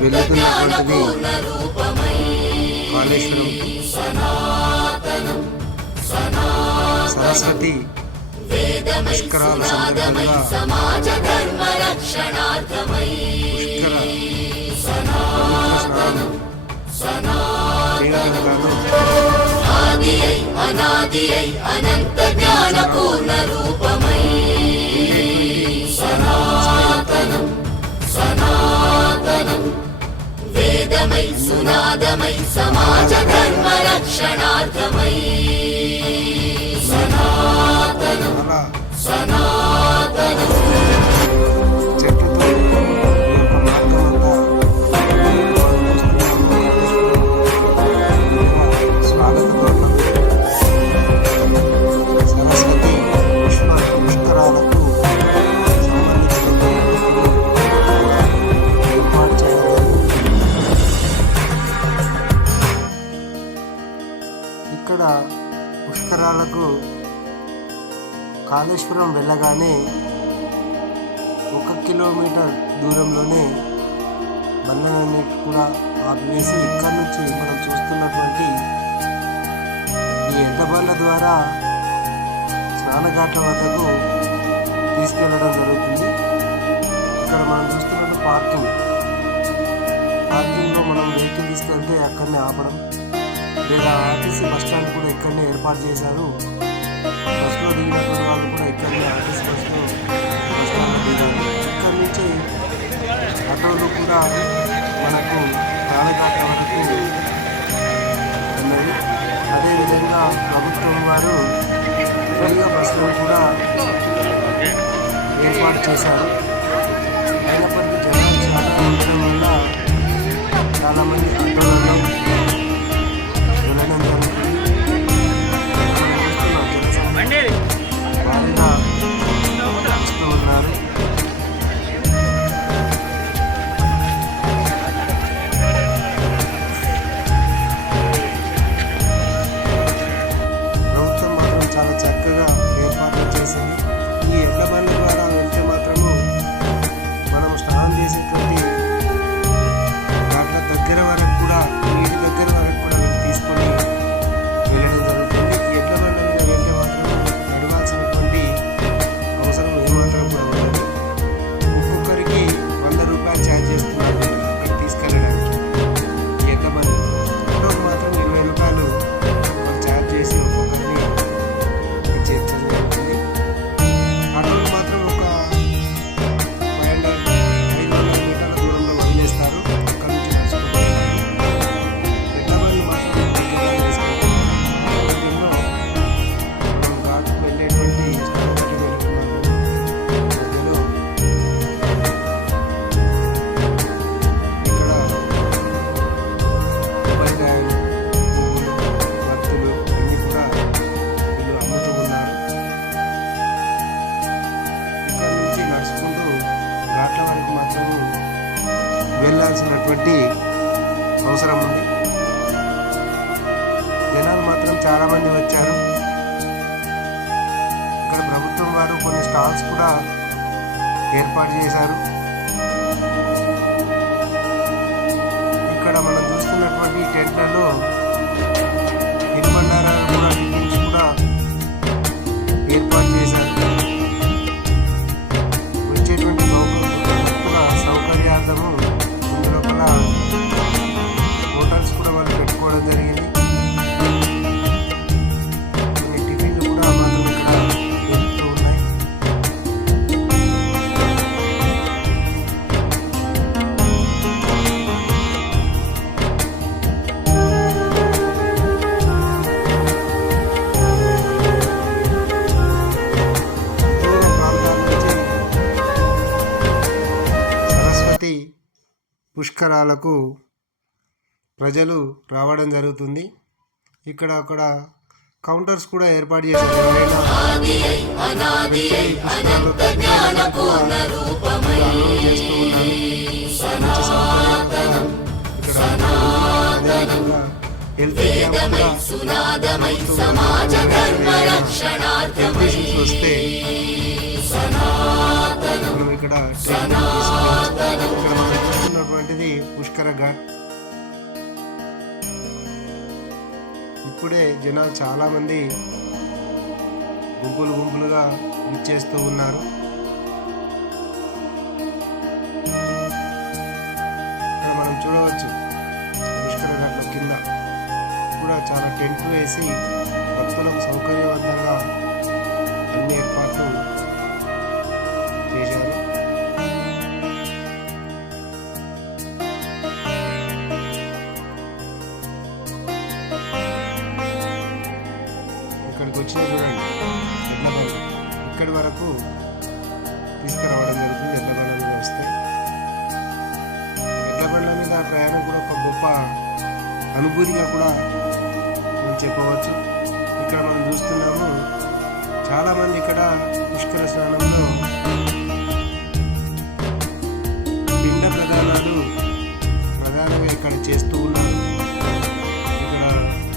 వెలుగుతున్నటువంటిది కాళేశ్వరం. సరస్వతి పుష్కరాల సందర్భంగా పుష్కర సుఖమై సునాదమై సమాజ ధర్మ రక్షణార్థమై. సనాతనం సనా కాళేశ్వరం వెళ్ళగానే ఒక కిలోమీటర్ దూరంలోనే బండ్లన్నిటి కూడా ఆపివేసి ఇక్కడ నుంచి మనం చూస్తున్నటువంటి ఈ ఎడ్ల ద్వారా స్నానఘాట్ల వద్దకు తీసుకెళ్ళడం జరుగుతుంది. ఇక్కడ మనం చూస్తున్నట్టు పార్కింగ్. పార్కింగ్లో మనం వెహికల్ తీసుకెళ్తే అక్కడనే ఆపడం. లేదా ఆర్టీసీ బస్ స్టాండ్ కూడా ఇక్కడనే ఏర్పాటు చేశారు. బస్సులో దిగినటువంటి వాళ్ళు కూడా ఇక్కడనే ఆర్టీసీ బస్సులో బస్ స్టాండ్లో దిగారు ఇక్కడి నుంచి ఆటోలు కూడా మనకు రాళ్ళఘాట్ల వరకు ఉన్నది అదేవిధంగా ప్రభుత్వం వారు ఫ్రీగా బస్సులు కూడా ఏర్పాటు చేశారు. మాత్రం చాలా మంది వచ్చారు. ఇక్కడ ప్రభుత్వం వారు కొన్ని స్టాల్స్ కూడా ఏర్పాటు చేశారు. ఇక్కడ మనం చూస్తున్నటువంటి టెంట్లలో తిరుమలారాలు కూడా టిఫిన్స్ కూడా ఏర్పాటు చేశారు. వచ్చేటువంటి భక్తుల సౌకర్యార్థము లోపల హోటల్స్ కూడా వాళ్ళు పెట్టుకోవడం జరిగింది. పుష్కరాలకు ప్రజలు రావడం జరుగుతుంది. ఇక్కడ అక్కడ కౌంటర్స్ కూడా ఏర్పాటు చేశారు. వస్తే ఇక్కడ లాంటిది పుష్కర ఘాట్ ఇప్పుడే జనాలు చాలామంది గుంపులు గుంపులుగా విచ్చేస్తూ ఉన్నారు. ఇక్కడ మనం చూడవచ్చు పుష్కర ఘాట్ల కింద. కూడా చాలా టెంట్లు వేసి భక్తులకు సౌకర్యవంతంగా ఇక్కడికి వచ్చిన చూడండి. ఎడ్ల బండ్లు ఇక్కడి వరకు తీసుకురావడం జరుగుతుంది. ఎడ్ల బండ్ల మీద వస్తే ఎడ్ల బండ్ల మీద ప్రయాణం కూడా ఒక గొప్ప అనుభూతిగా కూడా మనం చెప్పవచ్చు. ఇక్కడ మనం చూస్తున్నాము చాలామంది ఇక్కడ పుష్కర స్నానంలో పిండ ప్రధానాలు ప్రధానంగా ఇక్కడ చేస్తూ ఉన్నారు. ఇక్కడ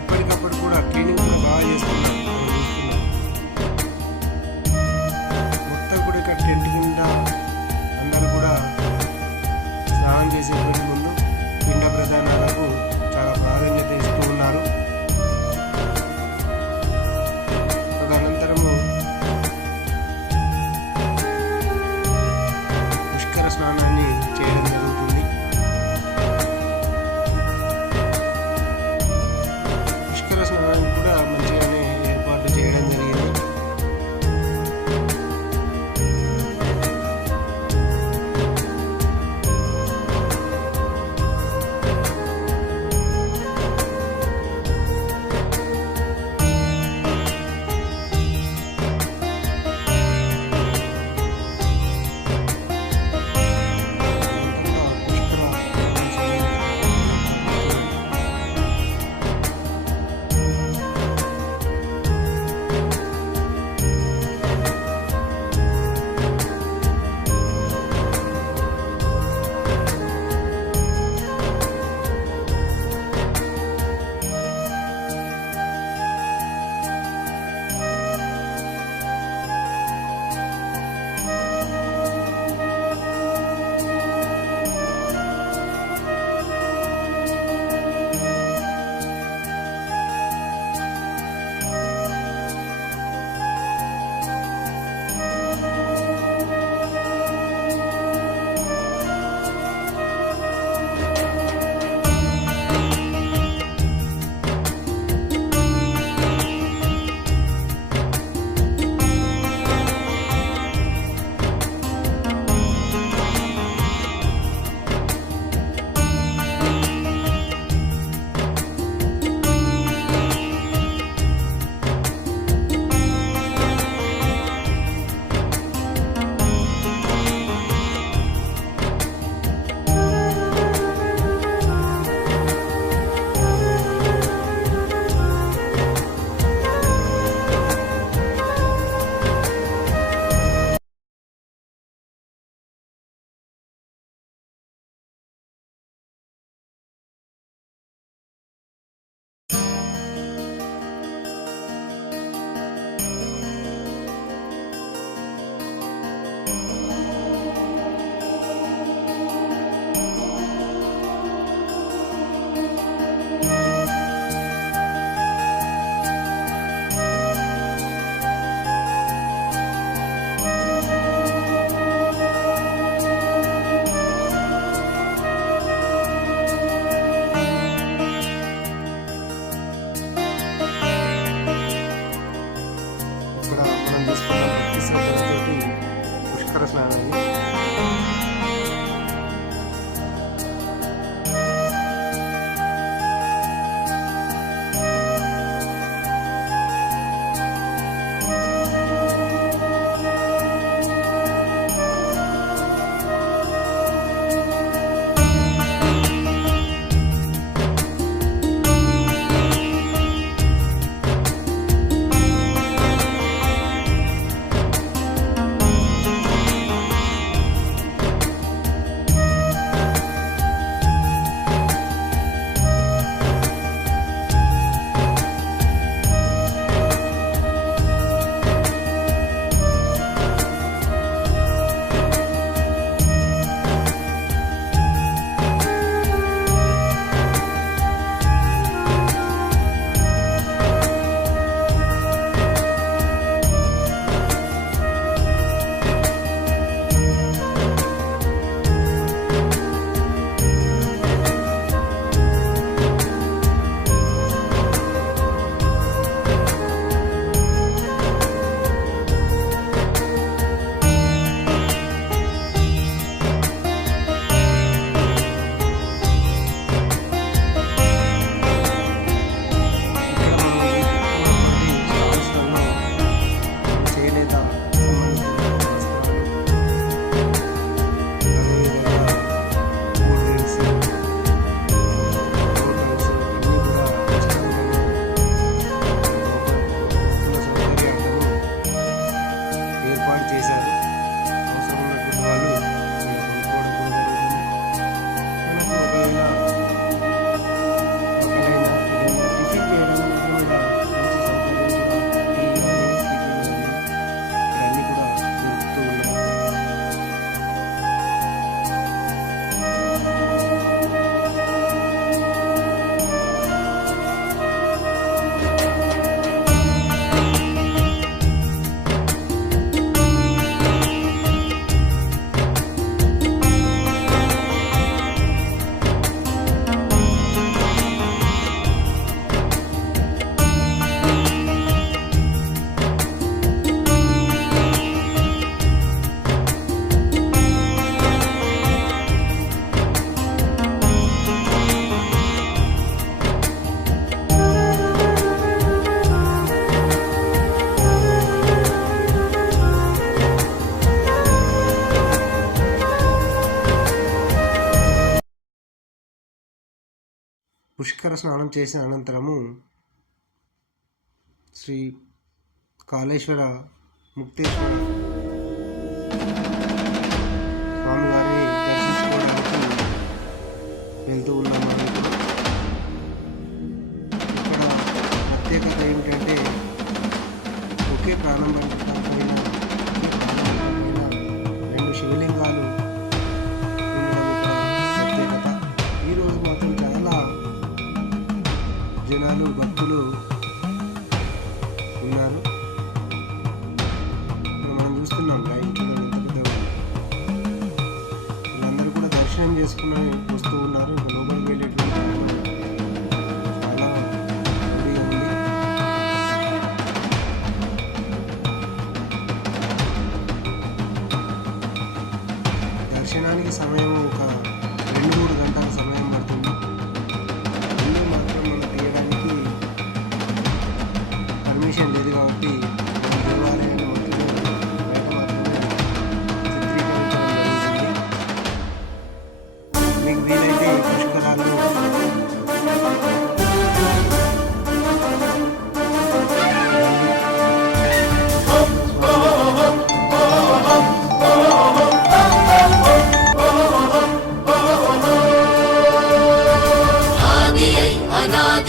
ఎప్పటికప్పుడు కూడా క్లీనింగ్ Man. పుష్కర స్నానం చేసిన అనంతరము శ్రీ కాళేశ్వర ముక్తేశ్వర ఉన్నారు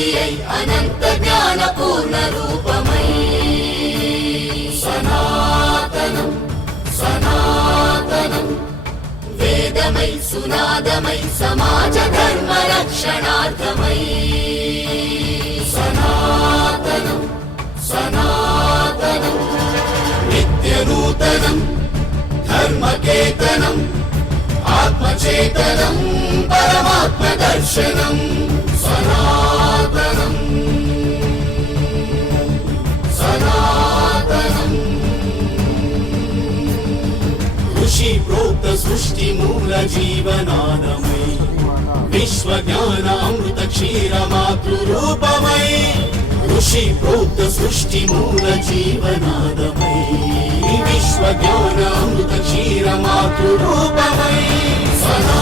అనాది అనంత జ్ఞాన పూర్ణ రూపమై. సనాతనం సనాతనం. వేదమై సునాదమై సమాజ ధర్మ రక్షణార్థమై. సనాతనం సనాతనం. నిత్య నూతనం ధర్మకేతనం ఆత్మచేతనం పరమాత్మ దర్శనం. సనాతనం సృష్టి మూల జీవనానమై విశ్వ జ్ఞాన అమృత క్షీర మాతృరూపమై ఋషి ప్రోక్త సృష్టి మూల జీవనాదమై. విశ్వ జ్ఞాన అమృత క్షీర మాతృరూపమై సదా